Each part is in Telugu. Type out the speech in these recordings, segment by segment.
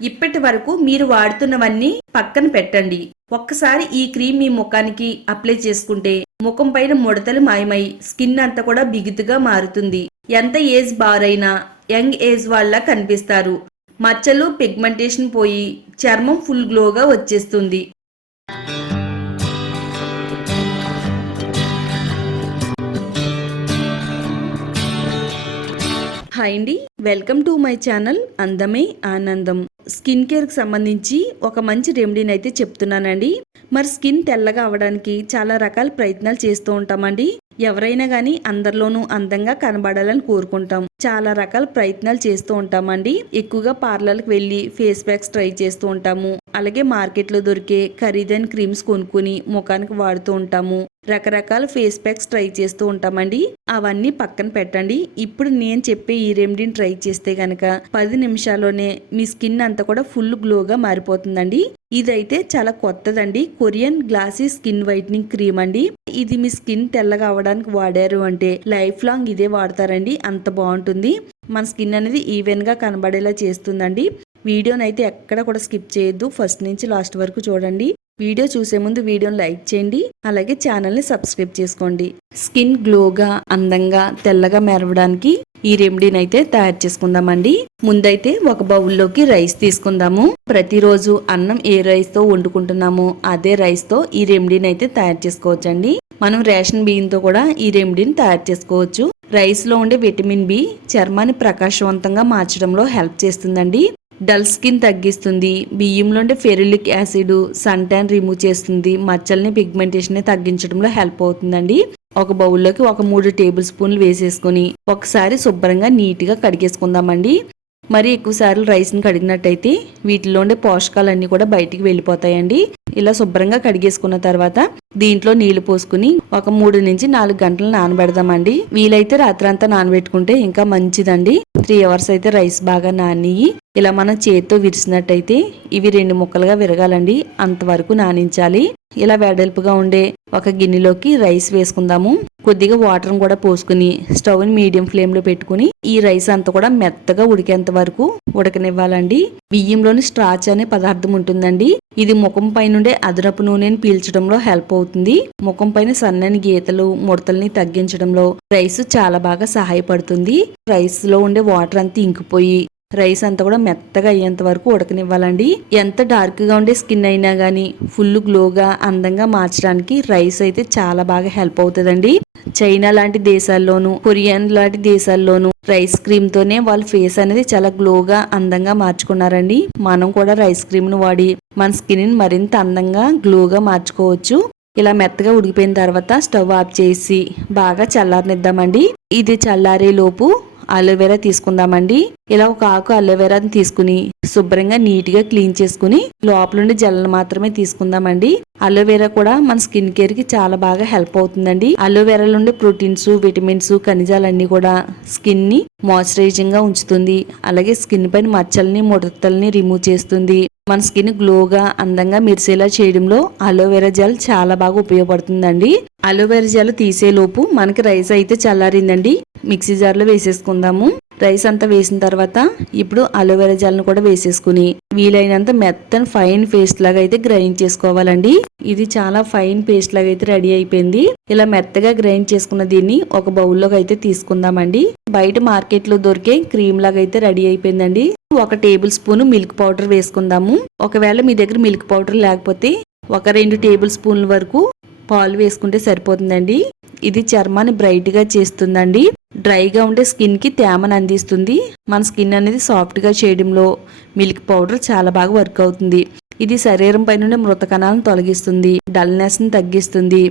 ఇప్పటి వరకు మీరు వాడుతున్నవన్నీ పక్కన పెట్టండి. ఒక్కసారి ఈ క్రీమ్ మీ ముఖానికి అప్లై చేసుకుంటే ముఖం పైన ముడతలు మాయమై స్కిన్ అంతా కూడా బిగుతుగా మారుతుంది. ఎంత ఏజ్ బార్ అయినా యంగ్ ఏజ్ వాళ్ళ కనిపిస్తారు. మచ్చలు పిగ్మెంటేషన్ పోయి చర్మం ఫుల్ గ్లోగా వచ్చేస్తుంది. హాయ్ అండి, వెల్కమ్ టు మై ఛానల్ అందమే ఆనందం. స్కిన్ కేర్కి సంబంధించి ఒక మంచి రెమెడీని అయితే చెప్తున్నానండి. మరి స్కిన్ తెల్లగా అవడానికి చాలా రకాల ప్రయత్నాలు చేస్తూ ఉంటామండి. ఎవరైనా కానీ అందరిలోనూ అందంగా కనబడాలని కోరుకుంటాం. చాలా రకాల ప్రయత్నాలు చేస్తూ ఉంటామండి. ఎక్కువగా పార్లర్కి వెళ్ళి ఫేస్ ప్యాక్స్ ట్రై చేస్తూ ఉంటాము. అలాగే మార్కెట్లో దొరికే ఖరీదైన క్రీమ్స్ కొనుక్కుని ముఖానికి వాడుతూ ఉంటాము. రకరకాల ఫేస్ ప్యాక్స్ ట్రై చేస్తూ ఉంటామండి. అవన్నీ పక్కన పెట్టండి. ఇప్పుడు నేను చెప్పే ఈ రెమెడీని ట్రై చేస్తే గనక 10 నిమిషాల్లోనే మీ స్కిన్ అంతా కూడా ఫుల్ గ్లోగా మారిపోతుందండి. ఇదైతే చాలా కొత్తదండి. Korean glassy skin whitening cream అండి. ఇది మీ స్కిన్ తెల్లగా అవడానికి వాడారు అంటే లైఫ్ లాంగ్ ఇదే వాడతారండి. అంత బాగుంటుంది. మన స్కిన్ అనేది ఈవెన్ గా కనబడేలా చేస్తుందండి. వీడియోని అయితే ఎక్కడ కూడా స్కిప్ చేయొద్దు. ఫస్ట్ నుంచి లాస్ట్ వరకు చూడండి. వీడియో చూసే ముందు వీడియోని లైక్ చేయండి. అలాగే ఛానల్ని సబ్స్క్రైబ్ చేసుకోండి. స్కిన్ గ్లోగా అందంగా తెల్లగా మెరవడానికి ఈ రెమెడీని అయితే తయారు చేసుకుందామండి. ముందైతే ఒక బౌల్లోకి రైస్ తీసుకుందాము. ప్రతిరోజు అన్నం ఏ రైస్ తో వండుకుంటున్నామో అదే రైస్ తో ఈ రెమెడీని అయితే తయారు చేసుకోవచ్చండి. మనం రేషన్ బియ్యంతో కూడా ఈ రెమెడీని తయారు చేసుకోవచ్చు. రైస్ లో ఉండే విటమిన్ బి చర్మాన్ని ప్రకాశవంతంగా మార్చడంలో హెల్ప్ చేస్తుందండి. డల్ స్కిన్ తగ్గిస్తుంది. బియ్యంలో ఉండే ferulic acid sun tan remove చేస్తుంది. మచ్చల్ని పిగ్మెంటేషన్ తగ్గించడంలో హెల్ప్ అవుతుందండి. ఒక బౌల్లోకి ఒక 3 టేబుల్ స్పూన్లు వేసేసుకుని ఒకసారి శుభ్రంగా నీట్గా కడిగేసుకుందామండి. మరి ఎక్కువసార్లు రైస్ని కడిగినట్టయితే వీటిలో ఉండే పోషకాలన్నీ కూడా బయటికి వెళ్ళిపోతాయండి. ఇలా శుభ్రంగా కడిగేసుకున్న తర్వాత దీంట్లో నీళ్లు పోసుకుని ఒక 3 నుంచి 4 గంటలు నానబెడదామండి. వీలైతే రాత్రంతా నానబెట్టుకుంటే ఇంకా మంచిదండి. 3 అవర్స్ అయితే రైస్ బాగా నానియి. ఇలా మనం చేతితో విరిచినట్టయితే ఇవి 2 ముక్కలుగా విరగాలండి. అంతవరకు నానించాలి. ఇలా వెడల్పుగా ఉండే ఒక గిన్నెలోకి రైస్ వేసుకుందాము. కొద్దిగా వాటర్ కూడా పోసుకుని స్టవ్ ని మీడియం ఫ్లేమ్ లో పెట్టుకుని ఈ రైస్ అంతా కూడా మెత్తగా ఉడికేంత వరకు ఉడకనివ్వాలండి. బియ్యంలోని స్ట్రాచ్ అనే పదార్థం ఉంటుందండి. ఇది ముఖం పైనుండే అదనపు నూనెని పీల్చడంలో హెల్ప్ అవుతుంది. ముఖం పైన సన్నని గీతలు ముడతల్ని తగ్గించడంలో రైస్ చాలా బాగా సహాయపడుతుంది. రైస్ లో ఉండే వాటర్ అంతా ఇంకిపోయి రైస్ అంతా కూడా మెత్తగా అయ్యేంత వరకు ఉడకనివ్వాలండి. ఎంత డార్క్ గా ఉండే స్కిన్ అయినా గానీ ఫుల్ గ్లోగా అందంగా మార్చడానికి రైస్ అయితే చాలా బాగా హెల్ప్ అవుతుందండి. చైనా లాంటి దేశాల్లోనూ కొరియన్ లాంటి దేశాల్లోనూ రైస్ క్రీమ్ తోనే వాళ్ళ ఫేస్ అనేది చాలా గ్లోగా అందంగా మార్చుకున్నారండి. మనం కూడా రైస్ క్రీమ్ ను వాడి మన స్కిన్ ని మరింత అందంగా గ్లోగా మార్చుకోవచ్చు. ఇలా మెత్తగా ఉడికిపోయిన తర్వాత స్టవ్ ఆఫ్ చేసి బాగా చల్లారనిద్దామండి. ఇది చల్లారే లోపు అలోవెరా తీసుకుందామండి. ఇలా ఒక ఆకు అలోవెరాని తీసుకుని శుభ్రంగా నీట్ గా క్లీన్ చేసుకుని లోపల నుండి జెల్లను మాత్రమే తీసుకుందామండి. అలోవెరా కూడా మన స్కిన్ కేర్ కి చాలా బాగా హెల్ప్ అవుతుందండి. అలోవెరా నుండి ప్రోటీన్స్ విటమిన్స్ ఖనిజాలన్నీ కూడా స్కిన్ ని మాయిశ్చరైజింగ్ గా ఉంచుతుంది. అలాగే స్కిన్ పైన మచ్చల్ని ముడతల్ని రిమూవ్ చేస్తుంది. మన స్కిన్ గ్లోగా అందంగా మెరిసేలా చేయడంలో అలోవెరా జెల్ చాలా బాగా ఉపయోగపడుతుందండి. అలోవెరా జెల్ తీసే లోపు మనకి రైస్ అయితే చల్లారిందండి. మిక్సీ జార్ లో వేసేసుకుందాము. రైస్ అంతా వేసిన తర్వాత ఇప్పుడు అలోవెరా జెల్ ను కూడా వేసేసుకుని వీలైనంత మెత్తని ఫైన్ పేస్ట్ లాగా అయితే గ్రైండ్ చేసుకోవాలండి. ఇది చాలా ఫైన్ పేస్ట్ లాగా అయితే రెడీ అయిపోయింది. ఇలా మెత్తగా గ్రైండ్ చేసుకున్న దీన్ని ఒక బౌల్లోకి అయితే తీసుకుందామండి. బయట మార్కెట్ లో దొరికే క్రీమ్ లాగా అయితే రెడీ అయిపోయిందండి. 1 టేబుల్ స్పూన్ మిల్క్ పౌడర్ వేసుకుందాము. ఒకవేళ మీ దగ్గర మిల్క్ పౌడర్ లేకపోతే ఒక 2 టేబుల్ స్పూన్ల వరకు పాలు వేసుకుంటే సరిపోతుందండి. ఇది చర్మాన్ని బ్రైట్ గా చేస్తుందండి. డ్రైగా ఉండే స్కిన్ కి తేమను అందిస్తుంది. మన స్కిన్ అనేది సాఫ్ట్ గా చేయడంలో మిల్క్ పౌడర్ చాలా బాగా వర్క్ అవుతుంది. ఇది శరీరం పైన మృత కణాలను తొలగిస్తుంది. డల్నెస్ ని తగ్గిస్తుంది.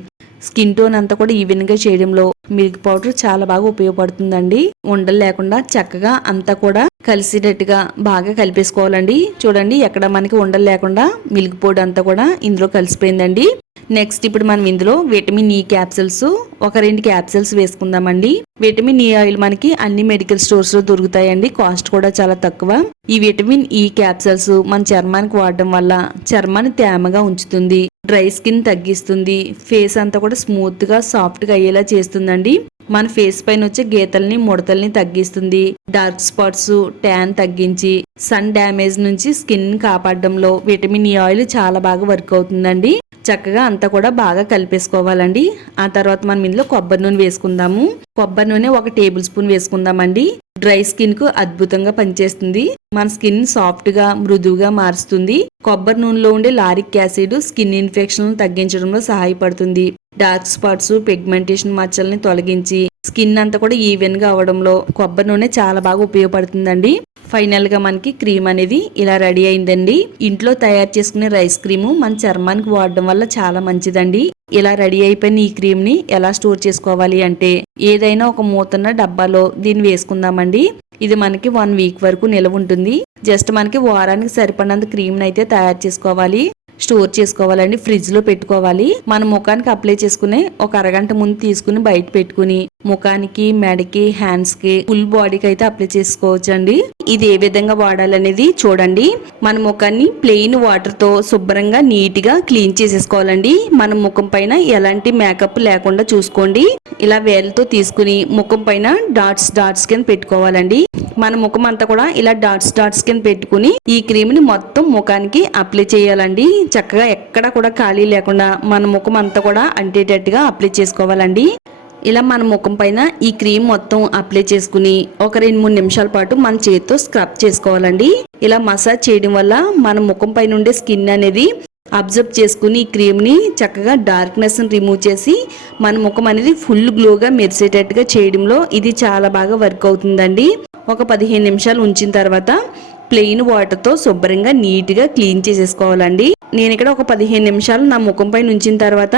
స్కిన్ టోన్ అంతా కూడా ఈవెన్ గా చేయడంలో మిల్క్ పౌడర్ చాలా బాగా ఉపయోగపడుతుందండి. ఉండలు లేకుండా చక్కగా అంతా కూడా కలిసేటట్టుగా బాగా కలిపేసుకోవాలండి. చూడండి ఎక్కడ మనకి ఉండలు లేకుండా మిల్క్ పౌడర్ అంతా కూడా ఇందులో కలిసిపోయిందండి. నెక్స్ట్ ఇప్పుడు మనం ఇందులో విటమిన్ ఈ క్యాప్సిల్స్ ఒక 2 క్యాప్సిల్స్ వేసుకుందామండి. విటమిన్ ఈ ఆయిల్ మనకి అన్ని మెడికల్ స్టోర్స్ లో దొరుకుతాయండి. కాస్ట్ కూడా చాలా తక్కువ. ఈ విటమిన్ ఈ క్యాప్సిల్స్ మన చర్మానికి వాడడం వల్ల చర్మాన్ని తేమగా ఉంచుతుంది. డ్రై స్కిన్ తగ్గిస్తుంది. ఫేస్ అంతా కూడా స్మూత్ గా సాఫ్ట్ గా అయ్యేలా చేస్తుందండి. మన ఫేస్ పైన వచ్చే గీతల్ని ముడతల్ని తగ్గిస్తుంది. డార్క్ స్పాట్స్ ట్యాన్ తగ్గించి సన్ డ్యామేజ్ నుంచి స్కిన్ కాపాడడంలో విటమిన్ ఈ ఆయిల్ చాలా బాగా వర్క్ అవుతుందండి. చక్కగా అంతా కూడా బాగా కలిపేసుకోవాలండి. ఆ తర్వాత మనం ఇందులో కొబ్బరి నూనె వేసుకుందాము. కొబ్బరి నూనె 1 టేబుల్ స్పూన్ వేసుకుందామండి. డ్రై స్కిన్ కు అద్భుతంగా పనిచేస్తుంది. మన స్కిన్ సాఫ్ట్ గా మృదువుగా మారుస్తుంది. కొబ్బరి నూనెలో ఉండే లారిక్ యాసిడ్ స్కిన్ ఇన్ఫెక్షన్ తగ్గించడంలో సహాయపడుతుంది. డార్క్ స్పాట్స్ పిగ్మెంటేషన్ మచ్చల్ని తొలగించి స్కిన్ అంతా కూడా ఈవెన్ గా అవడంలో కొబ్బరి నూనె చాలా బాగా ఉపయోగపడుతుందండి. ఫైనల్ గా మనకి క్రీమ్ అనేది ఇలా రెడీ అయిందండి. ఇంట్లో తయారు చేసుకునే రైస్ క్రీము మన చర్మానికి వాడడం వల్ల చాలా మంచిదండి. ఇలా రెడీ అయిపోయిన ఈ క్రీమ్ ని ఎలా స్టోర్ చేసుకోవాలి అంటే ఏదైనా ఒక మూతన్న డబ్బాలో దీన్ని వేసుకుందామండి. ఇది మనకి 1 వీక్ వరకు నిలవ ఉంటుంది. జస్ట్ మనకి వారానికి సరిపడినంత క్రీమ్ అయితే తయారు చేసుకోవాలి, స్టోర్ చేసుకోవాలండి. ఫ్రిడ్జ్ లో పెట్టుకోవాలి. మన ముఖానికి అప్లై చేసుకునే ఒక అరగంట ముందు తీసుకుని బయట పెట్టుకుని ముఖానికి, మెడకి, హ్యాండ్స్ కి, ఫుల్ బాడీకి అయితే అప్లై చేసుకోవచ్చు అండి. ఇది ఏ విధంగా వాడాలనేది చూడండి. మన ముఖాన్ని ప్లెయిన్ వాటర్ తో శుభ్రంగా నీట్ గా క్లీన్ చేసేసుకోవాలండి. మన ముఖం పైన ఎలాంటి మేకప్ లేకుండా చూసుకోండి. ఇలా వేలతో తీసుకుని ముఖం పైన డాట్స్ కింద పెట్టుకోవాలండి. మన ముఖం అంతా కూడా ఇలా డాట్స్ కింద పెట్టుకుని ఈ క్రీమ్ ని మొత్తం ముఖానికి అప్లై చేయాలండి. చక్కగా ఎక్కడ కూడా ఖాళీ లేకుండా మన ముఖం అంతా కూడా అంటేటట్టుగా అప్లై చేసుకోవాలండి. ఇలా మన ముఖం పైన ఈ క్రీమ్ మొత్తం అప్లై చేసుకుని ఒక 2-3 నిమిషాల పాటు మన చేతితో స్క్రబ్ చేసుకోవాలండి. ఇలా మసాజ్ చేయడం వల్ల మన ముఖం పైన ఉండే స్కిన్ అనేది అబ్జర్వ్ చేసుకుని ఈ క్రీమ్ ని చక్కగా డార్క్నెస్ రిమూవ్ చేసి మన ముఖం అనేది ఫుల్ గ్లోగా మెరిసేటట్టుగా చేయడంలో ఇది చాలా బాగా వర్క్ అవుతుందండి. ఒక 15 నిమిషాలు ఉంచిన తర్వాత ప్లెయిన్ వాటర్ తో శుభ్రంగా నీట్ గా క్లీన్ చేసేసుకోవాలండి. నేను ఇక్కడ ఒక 15 నిమిషాలు నా ముఖం పైన ఉంచిన తర్వాత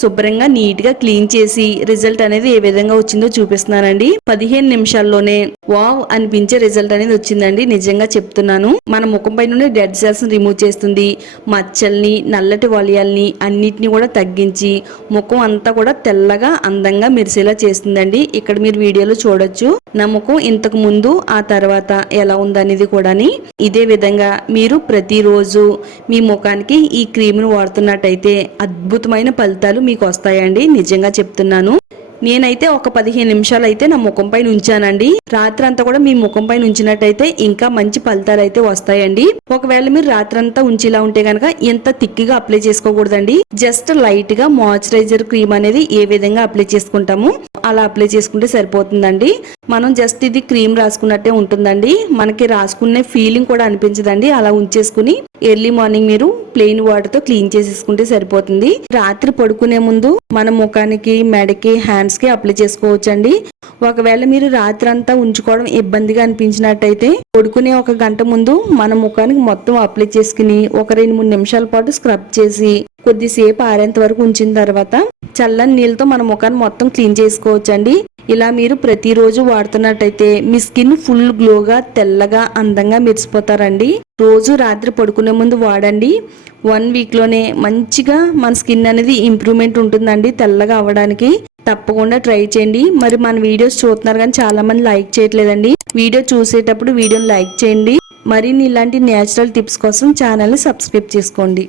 శుభ్రంగా నీట్ గా క్లీన్ చేసి రిజల్ట్ అనేది ఏ విధంగా వచ్చిందో చూపిస్తున్నానండి. 15 నిమిషాల్లోనే వావ్ అనిపించే రిజల్ట్ అనేది వచ్చిందండి. నిజంగా చెప్తున్నాను. మన ముఖం పైన ఉండే డెడ్ సెల్స్ రిమూవ్ చేస్తుంది. మచ్చల్ని, నల్లటి వలయాల్ని అన్నిటిని కూడా తగ్గించి ముఖం అంతా కూడా తెల్లగా అందంగా మెరిసేలా చేస్తుందండి. ఇక్కడ మీరు వీడియోలో చూడొచ్చు నా ముఖం ఇంతకు ముందు ఆ తర్వాత ఎలా ఉందనేది కూడా. ఇదే విధంగా మీరు ప్రతిరోజు మీ ముఖానికి ఈ క్రీమ్ ను వాడుతున్నట్టయితే అద్భుతమైన ఫలితాలు మీకు వస్తాయండి. నిజంగా చెప్తున్నాను. నేనైతే ఒక 15 నిమిషాలు అయితే నా ముఖం పైన ఉంచానండి. రాత్రి అంతా కూడా మీ ముఖం పైన ఉంచినట్టయితే ఇంకా మంచి ఫలితాలు అయితే వస్తాయండి. ఒకవేళ మీరు రాత్రంతా ఉంచేలా ఉంటే కనుక ఎంత థిక్గా అప్లై చేసుకోకూడదండి. జస్ట్ లైట్ గా మాయిశ్చరైజర్ క్రీమ్ అనేది ఏ విధంగా అప్లై చేసుకుంటామో అలా అప్లై చేసుకుంటే సరిపోతుందండి. మనం జస్ట్ ఇది క్రీమ్ రాసుకున్నట్టే ఉంటుందండి. మనకి రాసుకునే ఫీలింగ్ కూడా అనిపించదండి. అలా ఉంచేసుకుని ఎర్లీ మార్నింగ్ మీరు ప్లెయిన్ వాటర్ తో క్లీన్ చేసేసుకుంటే సరిపోతుంది. రాత్రి పడుకునే ముందు మన ముఖానికి, మెడకి, హ్యాండ్స్ కి అప్లై చేసుకోవచ్చండి. ఒకవేళ మీరు రాత్రి అంతా ఉంచుకోవడం ఇబ్బందిగా అనిపించినట్టయితే పడుకునే 1 గంట ముందు మన ముఖానికి మొత్తం అప్లై చేసుకుని ఒక 2-3 నిమిషాల పాటు స్క్రబ్ చేసి కొద్దిసేపు ఆరేంత వరకు ఉంచిన తర్వాత చల్లని నీళ్ళతో మన ముఖాన్ని మొత్తం క్లీన్ చేసుకోవచ్చండి. ఇలా మీరు ప్రతిరోజు వాడుతున్నట్టయితే మీ స్కిన్ ఫుల్ గ్లోగా, తెల్లగా, అందంగా మెరిసిపోతారండి. రోజు రాత్రి పడుకునే ముందు వాడండి. 1 వీక్ లోనే మంచిగా మన స్కిన్ అనేది ఇంప్రూవ్మెంట్ ఉంటుందండి తెల్లగా అవ్వడానికి. తప్పకుండా ట్రై చేయండి. మరి మన వీడియోస్ చూస్తున్నారు కానీ చాలా మంది లైక్ చేయట్లేదండి. వీడియో చూసేటప్పుడు వీడియోని లైక్ చేయండి. మరిన్ని ఇలాంటి నేచురల్ టిప్స్ కోసం ఛానల్ని సబ్స్క్రైబ్ చేసుకోండి.